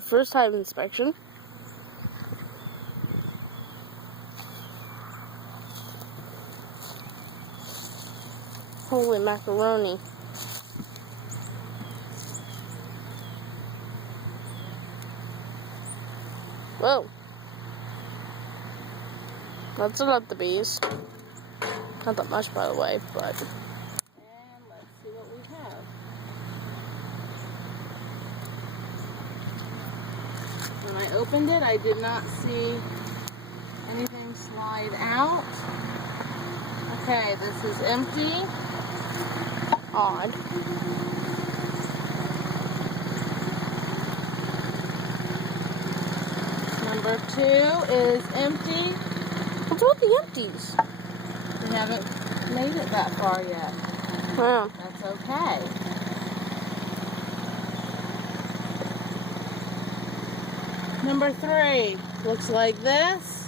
First hive inspection. Holy macaroni. Whoa. That's about the bees. Not that much, by the way, but... And let's see what we have. When I opened it, I did not see anything slide out. Okay, this is empty. Odd. Number 2 is empty. What's with the empties? We haven't made it that far yet. Wow. That's okay. Number 3 looks like this.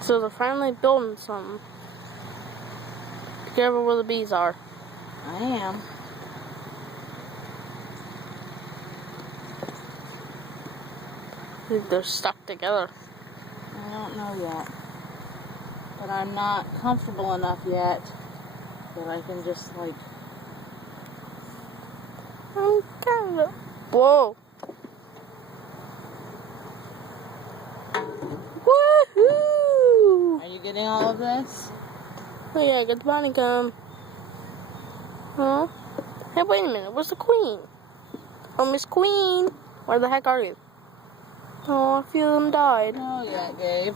So they're finally building something. Be careful where the bees are. I am. I think they're stuck together. I don't know yet. But I'm not comfortable enough yet that I can just like... I'm kind of... Whoa. Woohoo! Are you getting all of this? Oh yeah, get the honeycomb. Huh? Hey, wait a minute. Where's the queen? Oh, Miss Queen. Where the heck are you? Oh, a few of them died. Oh yeah, Gabe.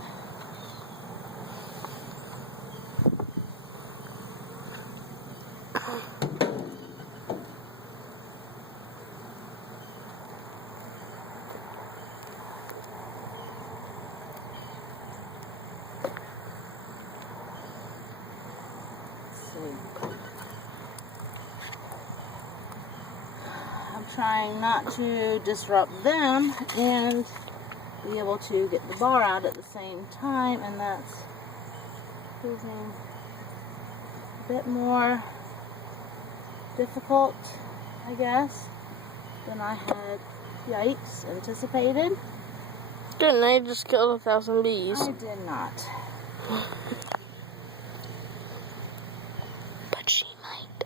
I'm trying not to disrupt them and be able to get the bar out at the same time, and that's proving a bit more difficult, I guess, than I had, yikes, anticipated. Didn't I just killed 1,000 bees? I did not. But she might.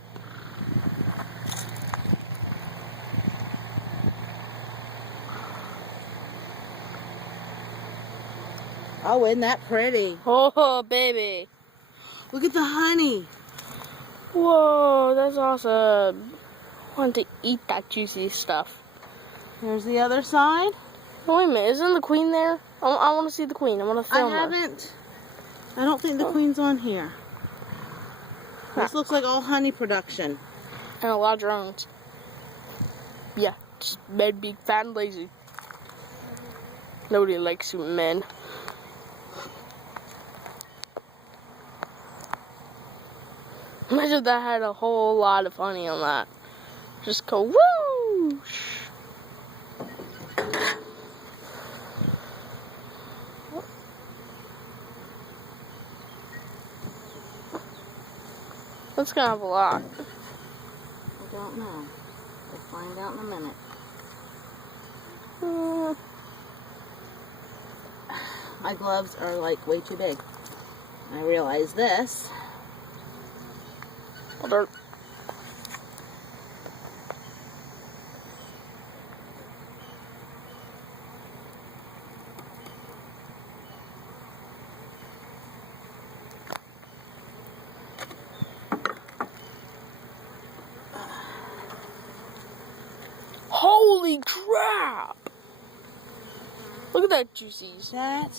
Oh, isn't that pretty? Oh, baby. Look at the honey. Whoa, that's awesome. I want to eat that juicy stuff. Here's the other side. Oh, wait a minute, isn't the queen there? I want to see the queen. I want to film her. I don't think the queen's on here. This looks like all honey production. And a lot of drones. Yeah, just men being fat and lazy. Nobody likes men. Imagine if that had a whole lot of honey on that. Just go whoosh. That's gonna have a lot. I don't know. We'll find out in a minute. My gloves are like way too big. I realize this. Dirt. Holy crap! Look at that juices. That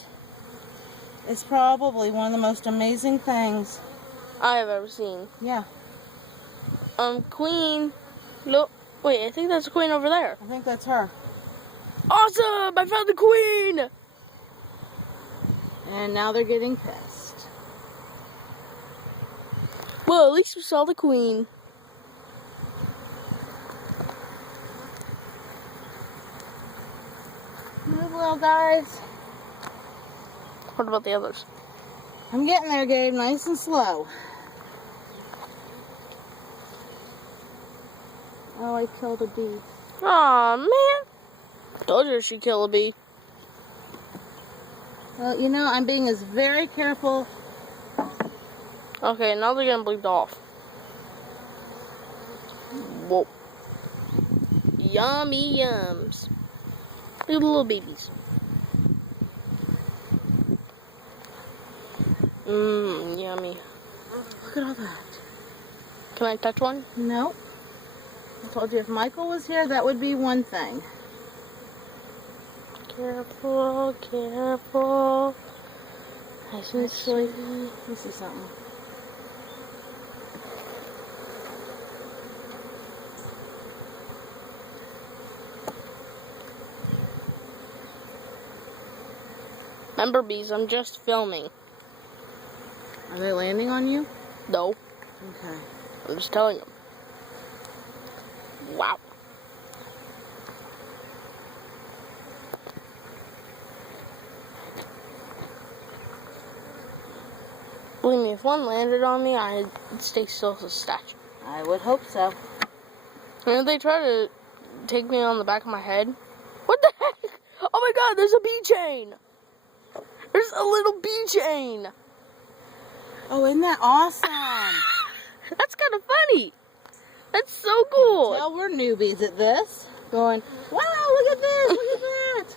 is probably one of the most amazing things I have ever seen. Yeah. Queen. Look. Wait, I think that's a queen over there. I think that's her. Awesome! I found the queen! And now they're getting pissed. Well, at least we saw the queen. Move well, guys. What about the others? I'm getting there, Gabe. Nice and slow. Oh, I killed a bee. Aw, man. Told her she'd kill a bee. Well, you know, I'm being very careful. Okay, now they're gonna bleed off. Whoa. Yummy yums. Look at the little babies. Mmm, yummy. Look at all that. Can I touch one? Nope. I told you if Michael was here, that would be one thing. Careful, careful. Nice and Actually, sweet. let me see something. Remember, bees, I'm just filming. Are they landing on you? No, Okay. I'm just telling them. Wow. Believe me, if one landed on me, I'd stay still as a statue. I would hope so. And if they try to take me on the back of my head, what the heck? Oh my god, there's a bee chain! There's a little bee chain! Oh, isn't that awesome? That's kind of funny. That's so cool. Well, we're newbies at this. Going, wow, look at this, look at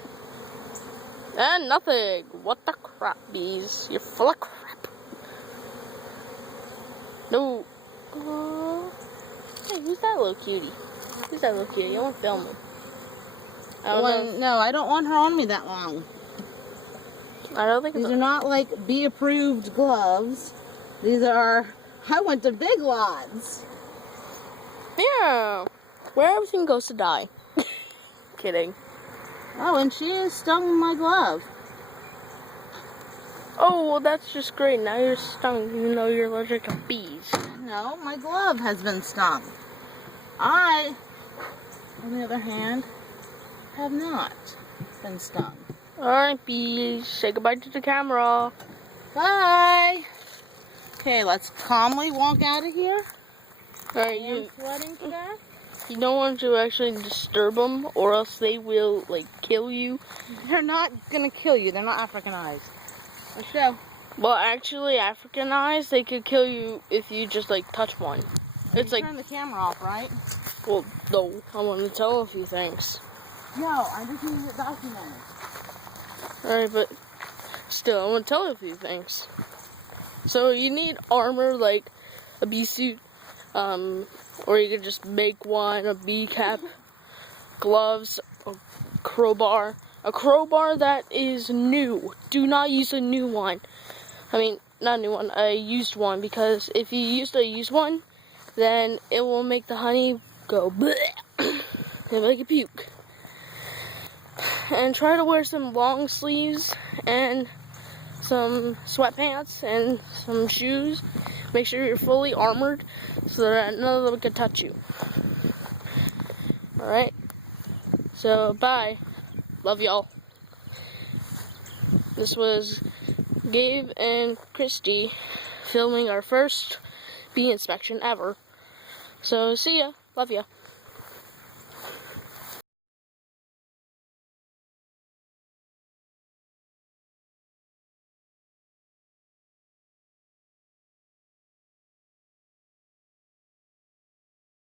that. And nothing. What the crap, bees? You're full of crap. No. Hey, who's that little cutie? Who's that little cutie? I want to film him. No, I don't want her on me that long. I don't think These are not like bee-approved gloves. These are, I went to Big Lots. Yeah. Where everything goes to die. Kidding. Oh, and she is stung my glove. Oh, well, that's just great. Now you're stung, even though you're allergic to bees. No, my glove has been stung. I, on the other hand, have not been stung. Alright, bees. Say goodbye to the camera. Bye. Okay, let's calmly walk out of here. Alright, I'm sweating to death. you don't want to actually disturb them, or else they will, like, kill you. They're not gonna kill you. They're not Africanized. Let's go. Well, actually, Africanized, they could kill you if you just, like, touch one. It's like, Turn the camera off, right? well, no, I want to tell a few things. No, I just need it documented. Alright, but still, I want to tell a few things. So, you need armor, like a bee suit, or you could just make one, a bee cap, gloves, a crowbar. A crowbar that is new. Do not use a new one. I mean, not a new one, a used one, because if you use a used one, then it will make the honey go bleh, and make it puke. And try to wear some long sleeves and some sweatpants and some shoes. Make sure you're fully armored so that none of them can touch you. Alright? So, bye. Love y'all. This was Gabe and Christy filming our first bee inspection ever. So, see ya. Love ya.